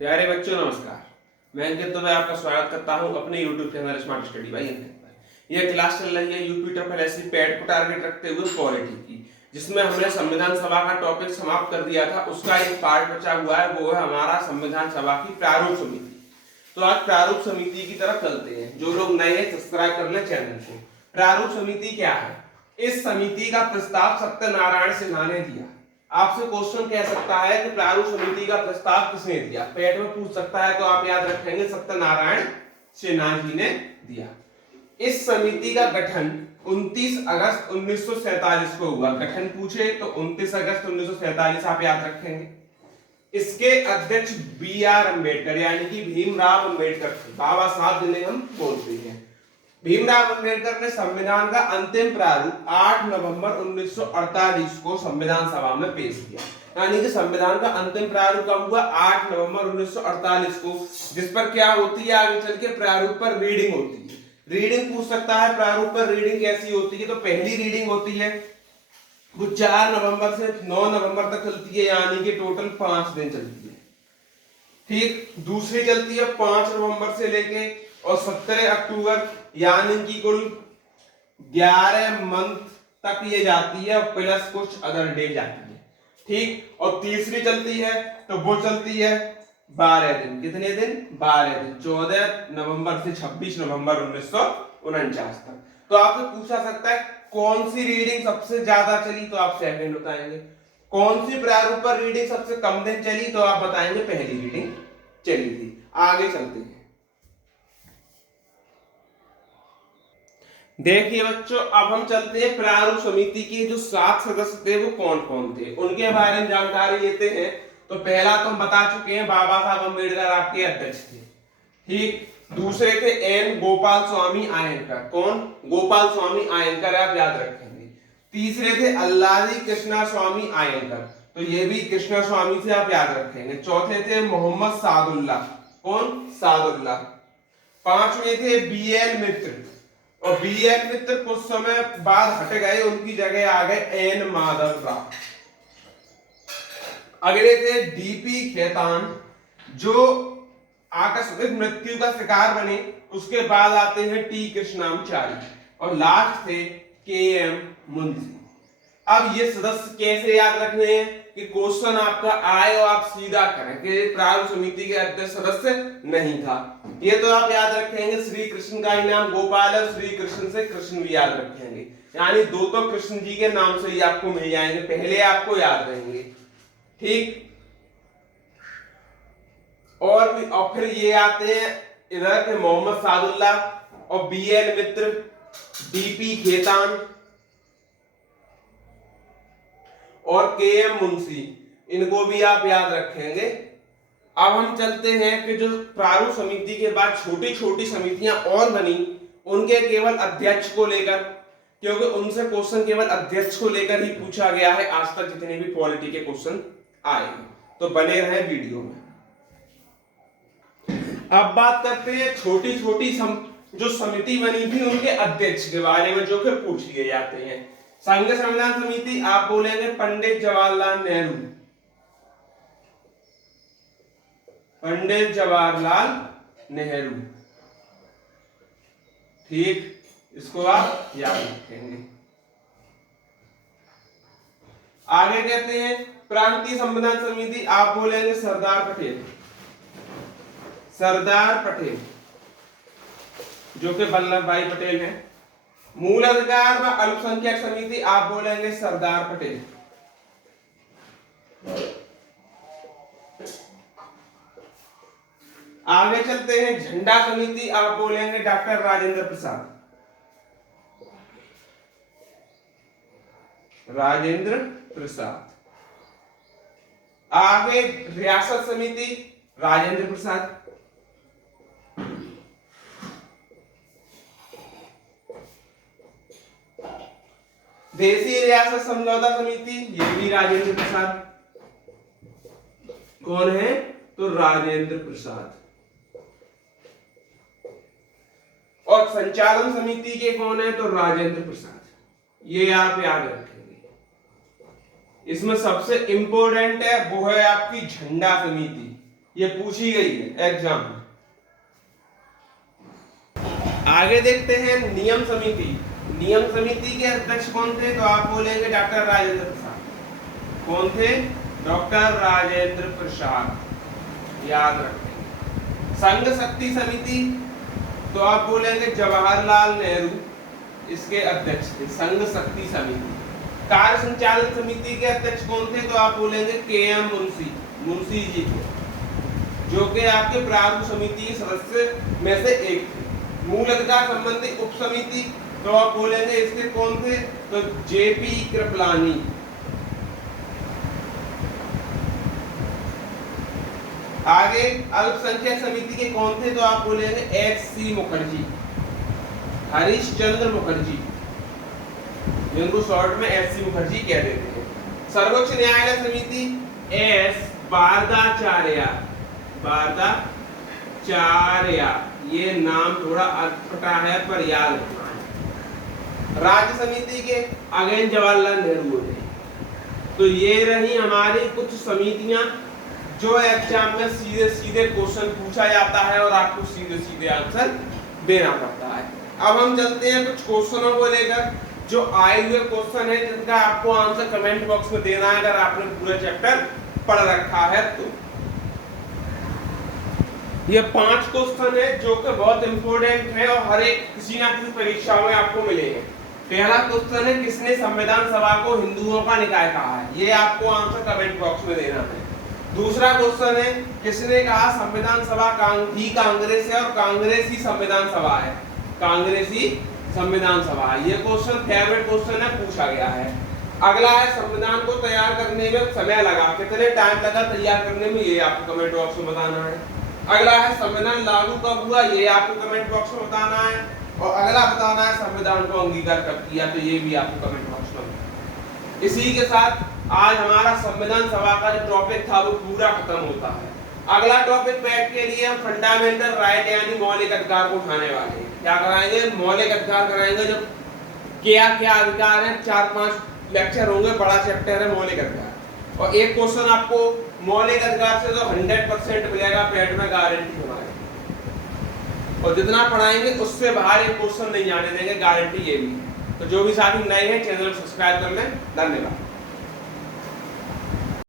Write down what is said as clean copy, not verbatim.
प्यारे बच्चों नमस्कार। मैं अंकित दुबे आपका स्वागत करता हूं अपने YouTube channel smart study by Ankit पर। यह क्लास चल रही है यूपी ट्रिपल एससी पैट को टारगेट रखते हुए पॉलिटी की, जिसमें हमने संविधान सभा का टॉपिक समाप्त कर दिया था। उसका एक पार्ट बचा हुआ है, वो है हमारा संविधान सभा की प्रारूप समिति। तो आज प्रारूप समिति की तरफ चलते हैं। जो लोग नए हैं सब्सक्राइब कर ले चैनल को। प्रारूप समिति क्या है? इस समिति का प्रस्ताव सत्यनारायण सिन्हा ने दिया। आपसे क्वेश्चन कह सकता है कि प्रारूप समिति का प्रस्ताव किसने दिया, पेट में पूछ सकता है, तो आप याद रखेंगे सत्यनारायण सिन्हा जी ने दिया। इस समिति का गठन 29 अगस्त 1947 को हुआ। गठन पूछे तो 29 अगस्त 1947 आप याद रखेंगे। इसके अध्यक्ष बी आर अम्बेडकर यानी कि भीमराव अम्बेडकर थे। बाबा साहब जिन्हें हम बोलते हैं। भीमराव अम्बेडकर ने संविधान का अंतिम प्रारूप 8 नवंबर 1948 को संविधान सभा में पेश किया। यानी कि संविधान का अंतिम प्रारूप कब हुआ? 8 नवंबर 1948 को, जिस पर क्या होती है आगे चल के प्रारूप पर रीडिंग होती है। रीडिंग पूछ सकता है, प्रारूप पर रीडिंग कैसी होती है? तो पहली रीडिंग होती है वो 4 नवंबर से 9 नवंबर तक चलती है, यानी कि टोटल 5 दिन चलती है। ठीक। दूसरी चलती है 5 नवंबर से लेके और 17 अक्टूबर, यानी कि कुल 11 मंथ तक ये जाती है, और प्लस कुछ अदर डे जाती है। ठीक। और तीसरी चलती है तो वो चलती है 12 दिन। कितने दिन? 12 दिन, 14 नवंबर से 26 नवंबर 1949 तक। तो आपसे पूछा सकता है कौन सी रीडिंग सबसे ज्यादा चली, तो आप सेकंड बताएंगे। कौन सी प्रारूप पर रीडिंग सबसे कम दिन चली, तो आप बताएंगे पहली रीडिंग चली थी। आगे चलते हैं। देखिए बच्चों, अब हम चलते हैं प्रारूप समिति के जो 7 सदस्य थे वो कौन कौन थे, उनके बारे में जानकारी लेते हैं। तो पहला तो हम बता चुके हैं, बाबा साहब अम्बेडकर आपके अध्यक्ष थे। ठीक। दूसरे थे एन गोपाल स्वामी आयंकर। कौन? गोपाल स्वामी आयंकर, आप याद रखेंगे। तीसरे थे अल्लादी कृष्णा स्वामी आयंकर, तो ये भी कृष्णा स्वामी से आप याद रखेंगे। चौथे थे मोहम्मद सादुल्ला। कौन? सादुल्ला। पांचवे थे बी एल मित्र, और बी एल मित्र कुछ समय बाद हट गए, उनकी जगह आ गए एन माधव राव। अगले थे डीपी खेतान, जो आकस्मिक मृत्यु का शिकार बने। उसके बाद आते हैं टी कृष्णाचारी, और लास्ट थे के एम मुंशी। अब ये सदस्य कैसे याद रखने हैं कि क्वेश्चन आपका आए और आप सीधा करें कि प्रारूप समिति के अध्यक्ष सदस्य नहीं था। ये तो आप याद रखेंगे, श्री कृष्ण का ही नाम गोपाल है, श्री कृष्ण से कृष्ण भी याद रखेंगे, यानी दो तो कृष्ण जी के नाम से ही आपको मिल जाएंगे, पहले आपको याद रहेंगे। ठीक। और फिर ये आते हैं इधर के मोहम्मद सादुल्ला और बी एल मित्र, डीपी खेतान और के एम मुंशी, इनको भी आप याद रखेंगे। अब हम चलते हैं कि जो प्रारूप समिति के बाद छोटी छोटी समितियां और बनी, उनके केवल अध्यक्ष को लेकर, क्योंकि उनसे क्वेश्चन केवल अध्यक्ष को लेकर ही पूछा गया है आज तक जितने भी पॉलिटी के क्वेश्चन आए हैं। तो बने रहे वीडियो में। अब बात करते हैं छोटी छोटी जो समिति बनी थी उनके अध्यक्ष के बारे में, जो कि पूछ लिए जाते हैं। संघ संविधान समिति आप बोलेंगे पंडित जवाहरलाल नेहरू। पंडित जवाहरलाल नेहरू। ठीक। इसको आप याद रखेंगे। आगे कहते हैं प्रांतीय संविधान समिति आप बोलेंगे सरदार पटेल। सरदार पटेल, जो कि वल्लभ भाई पटेल हैं। मूल अधिकार व अल्पसंख्यक समिति आप बोलेंगे सरदार पटेल। आगे चलते हैं झंडा समिति आप बोलेंगे डॉक्टर राजेंद्र प्रसाद। राजेंद्र प्रसाद। आगे रियासत समिति राजेंद्र प्रसाद। देशी रियासत समझौता समिति, ये भी राजेंद्र प्रसाद। कौन है? तो राजेंद्र प्रसाद। और संचालन समिति के कौन है? तो राजेंद्र प्रसाद। ये आप याद रखेंगे। इसमें सबसे इंपॉर्टेंट है वो है आपकी झंडा समिति। ये पूछी गई है एग्जाम में। आगे देखते हैं नियम समिति। नियम समिति के अध्यक्ष कौन थे? तो आप बोलेंगे डॉक्टर राजेंद्र प्रसाद। कौन थे? डॉक्टर राजेंद्र प्रसाद, याद रखें। संघ शक्ति समिति, तो आप बोलेंगे जवाहरलाल नेहरू इसके अध्यक्ष थे, संघ शक्ति समिति। कार्य संचालन समिति के अध्यक्ष कौन थे? तो आप बोलेंगे के.एम. मुंशी, मुंशी जी थे, जो कि आपके प्रारूप समिति के सदस्य में से एक थे। मूल अधिकार संबंधी उप समिति, तो आप बोलेंगे इसके कौन थे? तो जे.पी. कृपलानी। आगे अल्पसंख्यक समिति के कौन थे? तो आप बोलेंगे एच.सी. मुखर्जी, हरीशचंद्र मुखर्जी, जिनको शॉर्ट में एच.सी. मुखर्जी कह देते हैं। सर्वोच्च न्यायालय समिति एस. बारदाचार्य, बारदाचार्य, ये नाम थोड़ा अटपटा है पर याद रखना है। राज्य समिति के अगेन जवाहरलाल नेहरू ने। तो ये रही हमारी कुछ समितियां जो एग्जाम में सीधे सीधे क्वेश्चन पूछा जाता है और आपको सीधे सीधे आंसर देना पड़ता है। अब हम चलते हैं कुछ क्वेश्चनों को लेकर जो आए हुए क्वेश्चन है, जिनका आपको आंसर कमेंट बॉक्स में देना है अगर आपने पूरा चैप्टर पढ़ रखा है तो। ये 5 क्वेश्चन है जो कि बहुत इंपॉर्टेंट है और हर एक किसी ना किसी परीक्षा में आपको मिलेंगे। पहला क्वेश्चन है, किसने संविधान सभा को हिंदुओं का निकाय कहा है? ये आपको आंसर कमेंट बॉक्स में देना है। दूसरा क्वेश्चन है, किसने कहा संविधान सभा ही कांग्रेस है और कांग्रेस ही संविधान सभा है? कांग्रेस ही संविधान सभा। ये क्वेश्चन फेवरेट क्वेश्चन है, पूछा गया है। अगला है, संविधान को तैयार करने में समय लगा, कितने टाइम लगा तैयार करने में? ये आपको कमेंट बॉक्स में बताना है। अगला है, संविधान लागू कब हुआ? ये आपको कमेंट बॉक्स में बताना है। और अगला बताना है, संविधान को अंगीकार कब किया? तो ये भी आपको कमेंट बॉक्स में बताना है। इसी के साथ आज हमारा संविधान सभा का जो टॉपिक था वो पूरा खत्म होता है। अगला टॉपिक पैट के लिए हम फंडामेंटल राइट यानी मौलिक अधिकार को उठाने वाले हैं। क्या कराएंगे? मौलिक अधिकार कराएंगे। जो क्या क्या अधिकार है, 4-5 लेक्चर होंगे, बड़ा चैप्टर है मौलिक अधिकार। और एक क्वेश्चन आपको मौलिक अधिकार से तो 100% मिलेगा, पैट में गारंटी हमारी। और जितना पढ़ाएंगे उससे बाहर एक क्वेश्चन नहीं जाने देंगे, गारंटी ये भी है। तो जो भी साथी नए हैं चैनल सब्सक्राइब कर लें। धन्यवाद।